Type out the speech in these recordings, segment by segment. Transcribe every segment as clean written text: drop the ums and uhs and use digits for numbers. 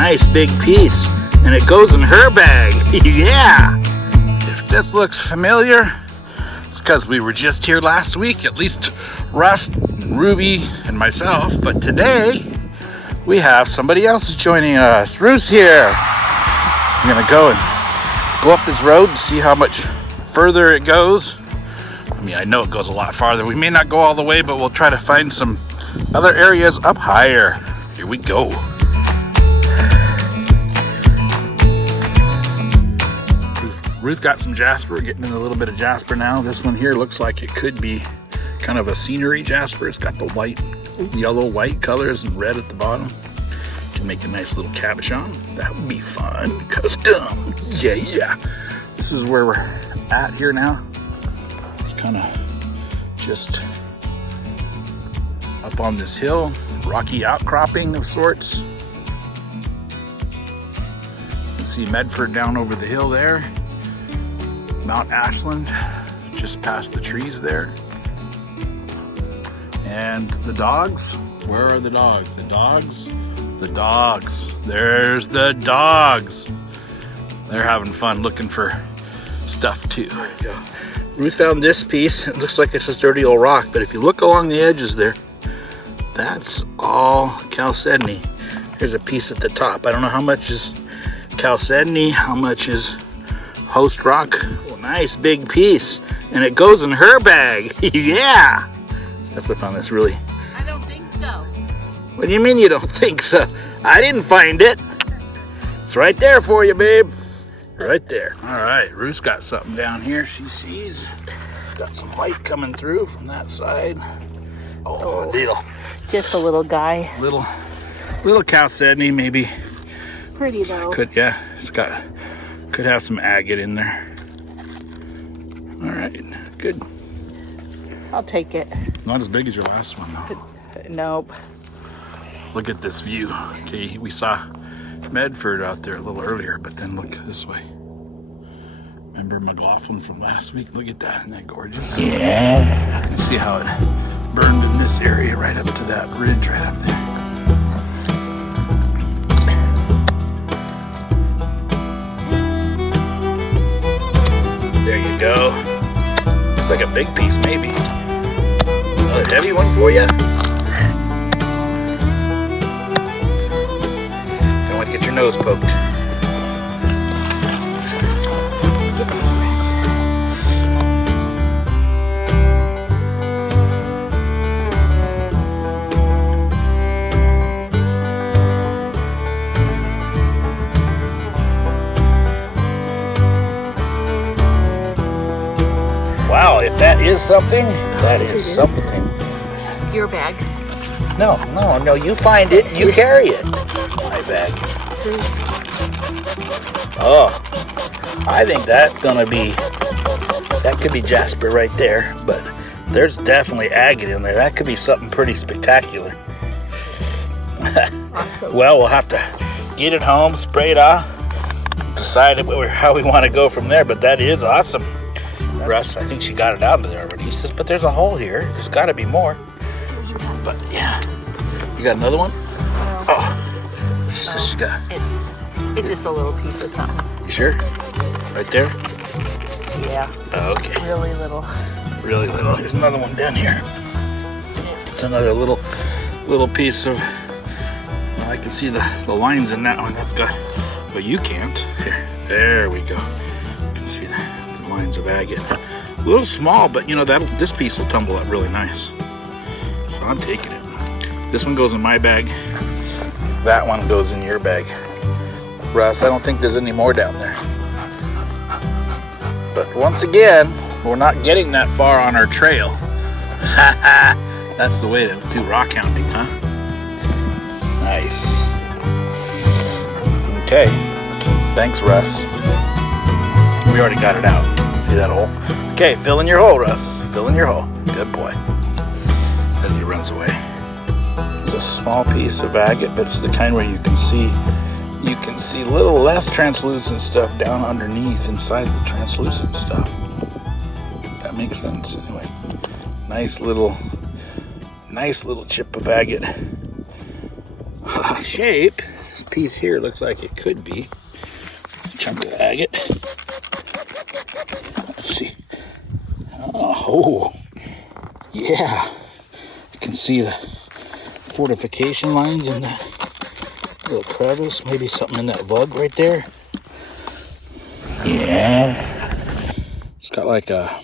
nice big piece, and it goes in her bag. Yeah! If this looks familiar, it's because we were just here last week, at least Russ, and Ruby, and myself. But today, we have somebody else joining us. Ruth's here. I'm gonna go up this road and see how much further it goes. I mean, I know it goes a lot farther. We may not go all the way, but we'll try to find some other areas up higher. Here we go. Ruth got some jasper. We're getting in a little bit of jasper now. This one here looks like it could be kind of a scenery jasper. It's got the white, yellow, white colors and red at the bottom. To make a nice little cabochon. That would be fun. Custom. Yeah. This is where we're at here now. It's kind of just up on this hill, rocky outcropping of sorts. You can see Medford down over the hill there. Mount Ashland, just past the trees there. And the dogs, where are the dogs? The dogs, there's the dogs. They're having fun looking for stuff too. There you go. Ruth found this piece. It looks like it's just dirty old rock, but if you look along the edges there, that's all chalcedony. Here's a piece at the top. I don't know how much is chalcedony, how much is host rock. Well, nice big piece, and it goes in her bag. Yeah, that's what I found. This really. I don't think so. What do you mean you don't think so? I didn't find it. It's right there for you, babe. Right there. All right, Ruth's got something down here. She sees. Got some light coming through from that side. Oh, needle. Just a little guy. Little chalcedony, maybe. Pretty though. Could have some agate in there. All right, good. I'll take it. Not as big as your last one though. Nope. Look at this view. Okay, we saw Medford out there a little earlier, but then look this way. Remember McLaughlin from last week? Look at that, isn't that gorgeous? Yeah. You can see how it burned in this area right up to that ridge right up there. There you go. Looks like a big piece, maybe. Another heavy one for you. Don't want to get your nose poked. Wow, if that is something, that is something. Your bag. No, you find it, you carry it. My bag. Oh, I think that's gonna be, that could be jasper right there, but there's definitely agate in there. That could be something pretty spectacular. Awesome. Well, we'll have to get it home, spray it off, decide how we want to go from there, but that is awesome. Russ, I think she got it out of there already. He says, but there's a hole here. There's got to be more. But yeah. You got another one? Oh. She says she got. It's just a little piece of something. You sure? Right there? Yeah. Oh, okay. Really little. Really little. There's another one down here. It's another little piece of. Well, I can see the lines in that one. That's got. But you can't. Here. There we go. You can see that. Lines of agate. A little small, but you know this piece will tumble up really nice. So I'm taking it. This one goes in my bag. That one goes in your bag. Russ, I don't think there's any more down there. But once again, we're not getting that far on our trail. That's the way to do rockhounding, huh? Nice. Okay. Thanks, Russ. We already got it out. See that hole? Okay, fill in your hole, Russ. Fill in your hole. Good boy. As he runs away. It's a small piece of agate, but it's the kind where you can see little less translucent stuff down underneath inside the translucent stuff. That makes sense. Anyway, nice little chip of agate. Shape. piece here looks like it could be a chunk of agate. Let's see. Oh, yeah. You can see the fortification lines in that little crevice. Maybe something in that bug right there. Yeah. It's got like a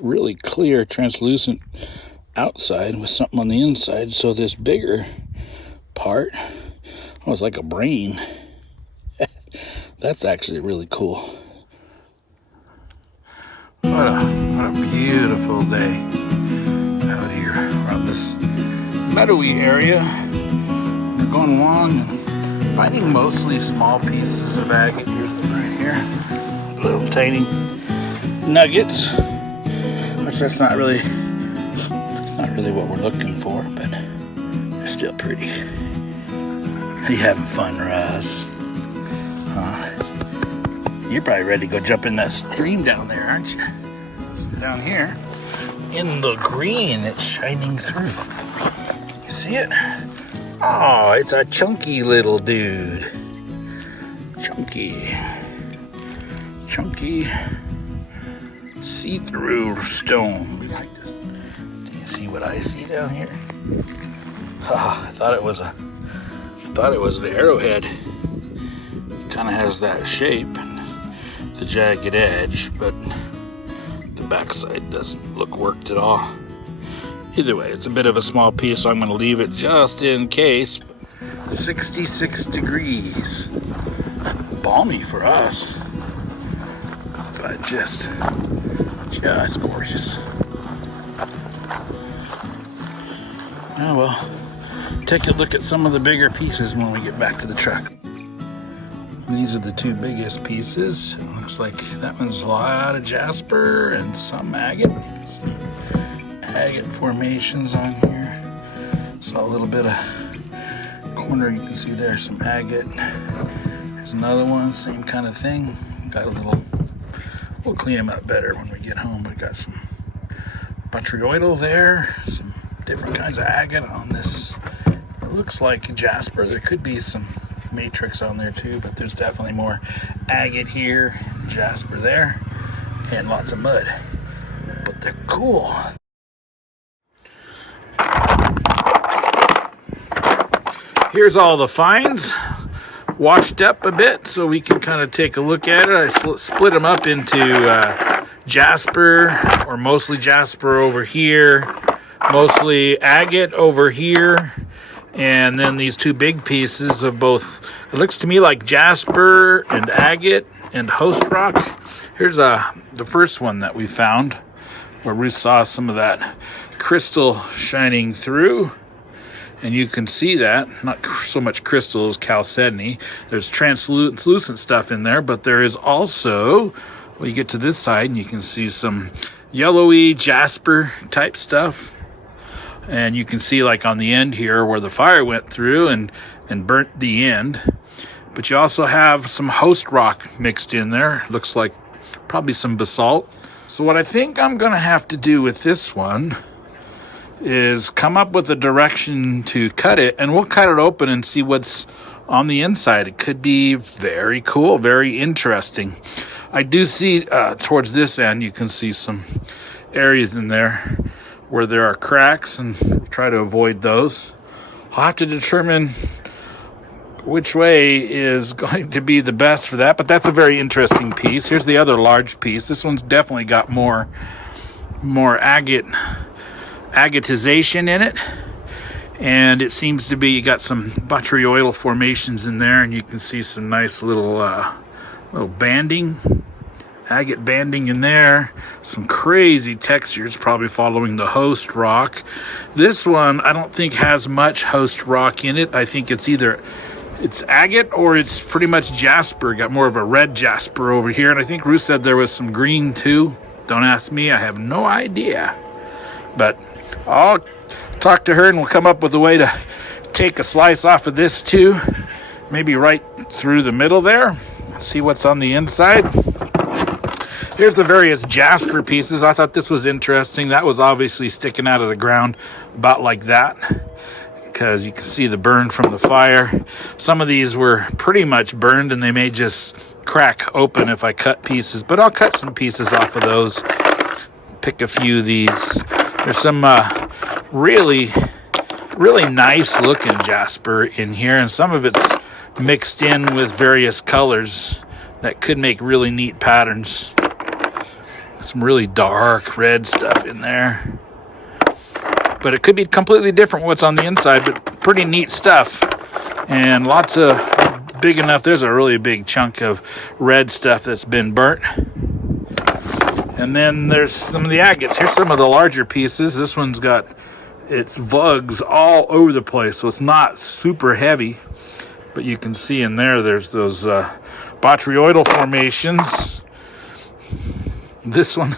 really clear, translucent outside with something on the inside. So this bigger part, oh, it's like a brain. That's actually really cool. What a beautiful day out here around this meadowy area. We're going along and finding mostly small pieces of agate. Here's them right here. Little tiny nuggets. Which that's not really what we're looking for, but they're still pretty. Are you having fun, Russ? You're probably ready to go jump in that stream down there, aren't you? Down here, in the green, it's shining through. You see it? Oh, it's a chunky little dude. Chunky see-through stone. We like this. Do you see what I see down here? I thought it was an arrowhead. It kind of has that shape and the jagged edge, but the backside doesn't look worked at all. Either way, it's a bit of a small piece, so I'm going to leave it just in case. 66 degrees. Balmy for us, but just gorgeous. Oh well, take a look at some of the bigger pieces when we get back to the truck. These are the two biggest pieces. It looks like that one's a lot of jasper and some agate. You can see agate formations on here. Saw a little bit of corner, you can see there some agate. There's another one, same kind of thing. Got a little, we'll clean them up better when we get home. We got some botryoidal there, some different kinds of agate on this. It looks like jasper. There could be some matrix on there too, but there's definitely more agate here, jasper there, and lots of mud. But they're cool. Here's all the finds, washed up a bit so we can kind of take a look at it. I split them up into jasper, or mostly jasper over here, mostly agate over here, and then these two big pieces of both. It looks to me like jasper and agate and host rock. Here's the first one that we found, where we saw some of that crystal shining through. And you can see that, not so much crystal as chalcedony. There's translucent stuff in there, but there is also, well, you get to this side and you can see some yellowy jasper type stuff. And you can see like on the end here where the fire went through and burnt the end. But you also have some host rock mixed in there. Looks like probably some basalt. So what I think I'm gonna have to do with this one is come up with a direction to cut it, and we'll cut it open and see what's on the inside. It could be very cool, very interesting. I do see towards this end, you can see some areas in there where there are cracks, and we'll try to avoid those. I'll have to determine which way is going to be the best for that, but that's a very interesting piece. Here's the other large piece. This one's definitely got more agatization in it, and it seems to be, you got some botryoidal formations in there, and you can see some nice little banding, agate banding in there. Some crazy textures, probably following the host rock. This one I don't think has much host rock in it. I think it's either it's agate or it's pretty much jasper. Got more of a red jasper over here, and I think Ruth said there was some green too. Don't ask me, I have no idea, but I'll talk to her and we'll come up with a way to take a slice off of this too, maybe right through the middle there, see what's on the inside. Here's the various jasper pieces. I thought this was interesting. That was obviously sticking out of the ground about like that. because you can see the burn from the fire. Some of these were pretty much burned and they may just crack open if I cut pieces, but I'll cut some pieces off of those. Pick a few of these. There's some really nice looking jasper in here, and some of it's mixed in with various colors that could make really neat patterns. Some really dark red stuff in there, but it could be completely different what's on the inside, but pretty neat stuff. And lots of big enough, there's a really big chunk of red stuff that's been burnt. And then there's some of the agates. Here's some of the larger pieces. This one's got its vugs all over the place, so it's not super heavy, but you can see in there's those botryoidal formations. This one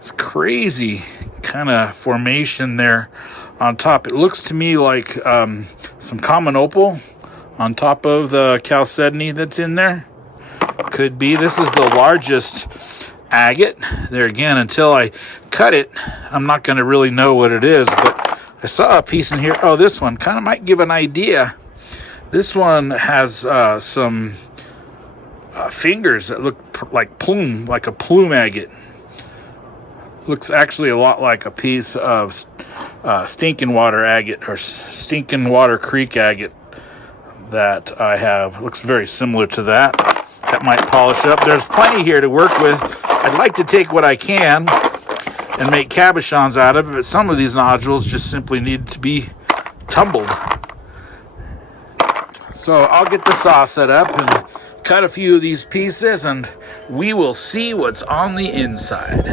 is crazy kind of formation there on top. It looks to me like some common opal on top of the chalcedony that's in there. Could be. This is the largest agate. There again, until I cut it, I'm not going to really know what it is, but I saw a piece in here. Oh, this one kind of might give an idea. This one has some fingers that look like a plume agate. Looks actually a lot like a piece of Stinking Water agate or Stinking Water Creek agate that I have. Looks very similar to that. That might polish up. There's plenty here to work with. I'd like to take what I can and make cabochons out of it, but some of these nodules just simply need to be tumbled. So I'll get the saw set up and cut a few of these pieces, and we will see what's on the inside.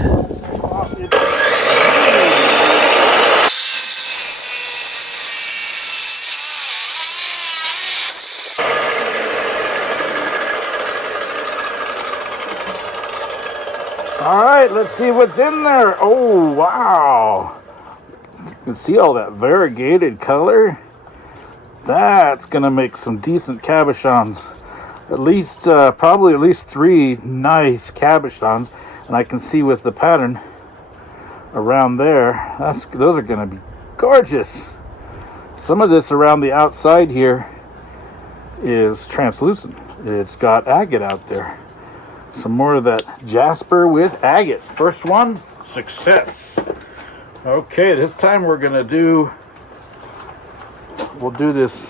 All right, let's see what's in there. Oh, wow. You can see all that variegated color. That's going to make some decent cabochons. At least, probably at least 3 nice cabochons. And I can see with the pattern around there, those are going to be gorgeous. Some of this around the outside here is translucent. It's got agate out there. Some more of that jasper with agate. First one, success. Okay, this time we'll do this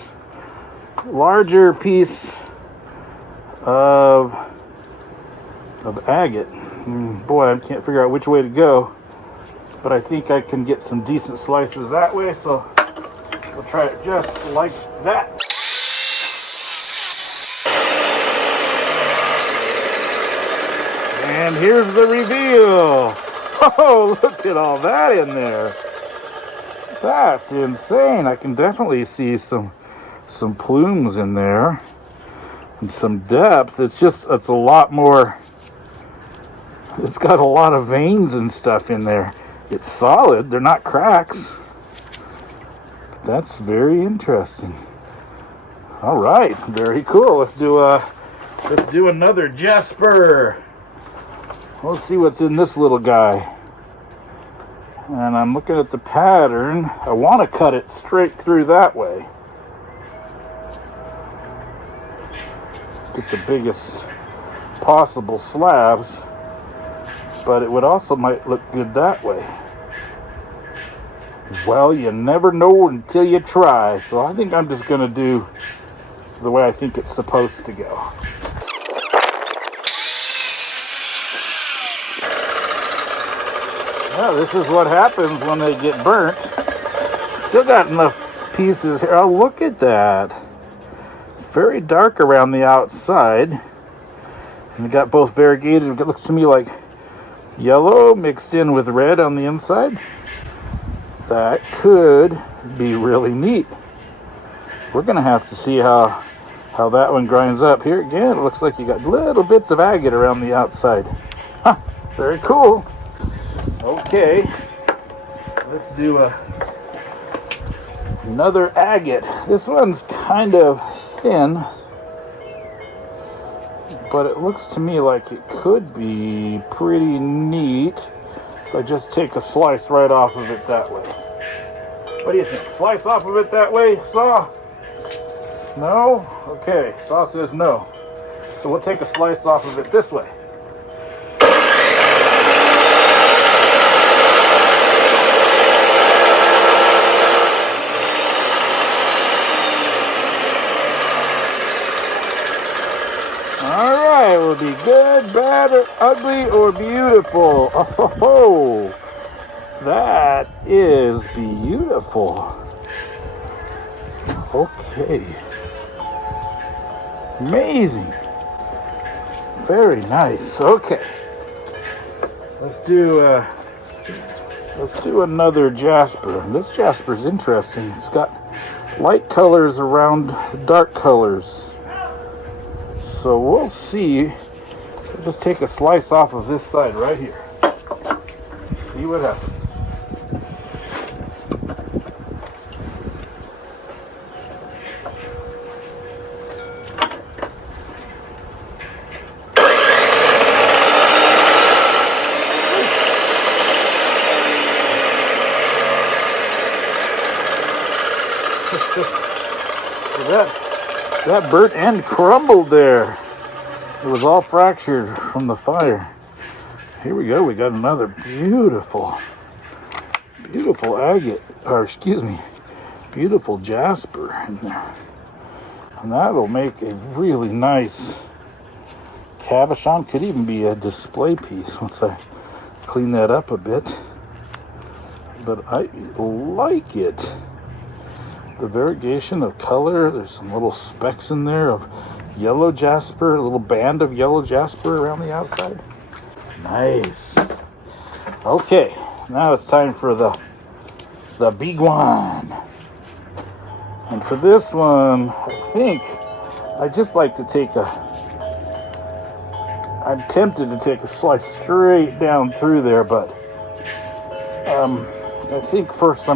larger piece of agate. Boy, I can't figure out which way to go, but I think I can get some decent slices that way, so we'll try it just like that. And here's the reveal. Oh, look at all that in there. That's insane. I can definitely see some plumes in there and some depth. It's a lot more. It's got a lot of veins and stuff in there. It's solid. They're not cracks. That's very interesting. All right, very cool. Let's do another jasper. Let's see what's in this little guy. And I'm looking at the pattern. I want to cut it straight through that way. Get the biggest possible slabs. But it would also might look good that way. Well, you never know until you try. So I think I'm just going to do the way I think it's supposed to go. Yeah, this is what happens when they get burnt. Still got enough pieces here. Oh, look at that. Very dark around the outside. And it got both variegated. It looks to me like yellow mixed in with red on the inside. That could be really neat. We're going to have to see how that one grinds up. Here again, it looks like you got little bits of agate around the outside. Huh, very cool. Okay, let's do another agate. This one's kind of thin, but it looks to me like it could be pretty neat if I just take a slice right off of it that way. What do you think? Slice off of it that way, Saw? No? Okay, Saw says no. So we'll take a slice off of it this way. Alright, it will be good, bad, or ugly, or beautiful. Oh, that is beautiful. Okay. Amazing. Very nice. Okay. Let's do another jasper. This jasper's interesting. It's got light colors around dark colors. So we'll see. We'll just take a slice off of this side right here. See what happens. That burnt end crumbled there. It was all fractured from the fire. Here we go. We got another beautiful agate, or excuse me, beautiful jasper in there. And that'll make a really nice cabochon. Could even be a display piece once I clean that up a bit. But I like it. The variegation of color, there's some little specks in there of yellow jasper, a little band of yellow jasper around the outside. Nice. Okay, now it's time for the big one. And for this one, I think I just like to take I'm tempted to take a slice straight down through there, but I think first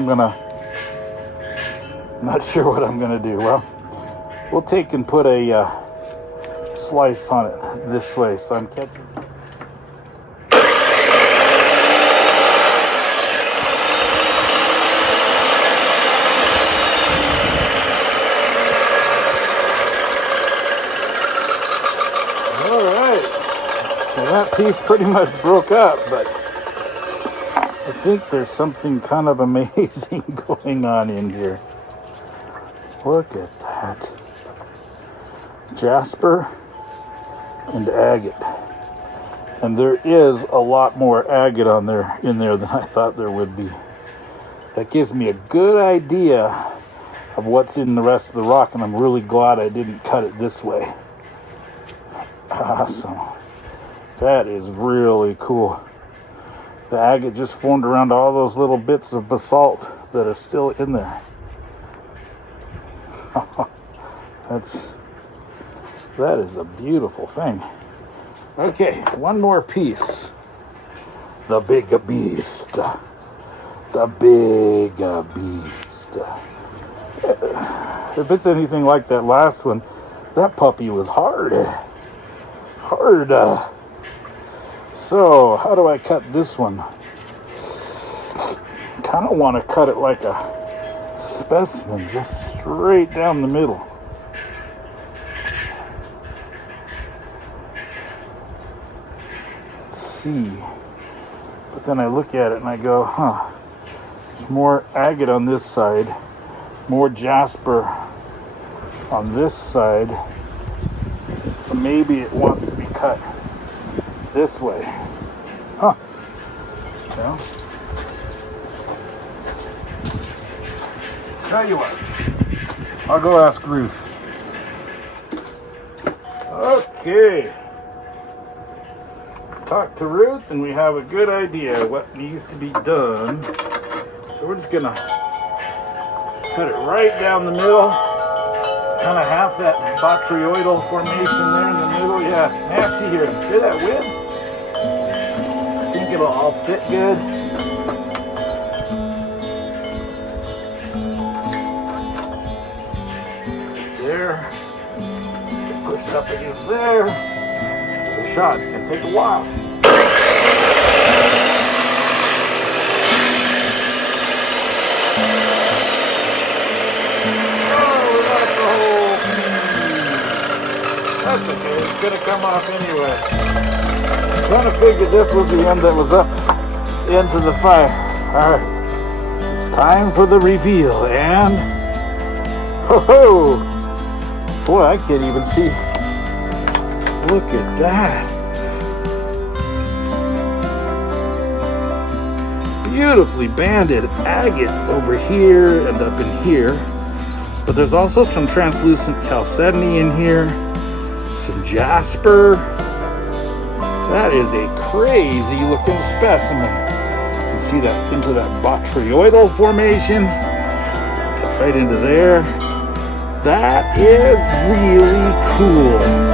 not sure what I'm gonna do. Well, we'll take and put a slice on it this way, so I'm catching. All right. Well, that piece pretty much broke up, but I think there's something kind of amazing going on in here. Look at that. Jasper and agate. And there is a lot more agate in there than I thought there would be. That gives me a good idea of what's in the rest of the rock, and I'm really glad I didn't cut it this way. Awesome. That is really cool. The agate just formed around all those little bits of basalt that are still in there. That is a beautiful thing. Okay, one more piece. The big beast. The big beast. If it's anything like that last one, that puppy was hard. So, how do I cut this one? Kind of want to cut it like a specimen, just straight down the middle. Let's see. But then I look at it and I go, there's more agate on this side, more jasper on this side. So maybe it wants to be cut this way. Well, tell you what, I'll go ask Ruth. Okay. Talk to Ruth and we have a good idea what needs to be done. So we're just gonna cut it right down the middle. Kind of half that botryoidal formation there in the middle. Yeah, it's nasty here. Hear that wind? I think it'll all fit good. There. Push it up against there. The shot's gonna take a while. gonna come off anyway. I'm trying to figure this was the end that was up into the fire. Alright. It's time for the reveal, and ho-ho! Boy, I can't even see. Look at that. Beautifully banded agate over here and up in here. But there's also some translucent chalcedony in here. Some jasper. That is a crazy looking specimen. You can see that into that botryoidal formation. Right into there. That is really cool.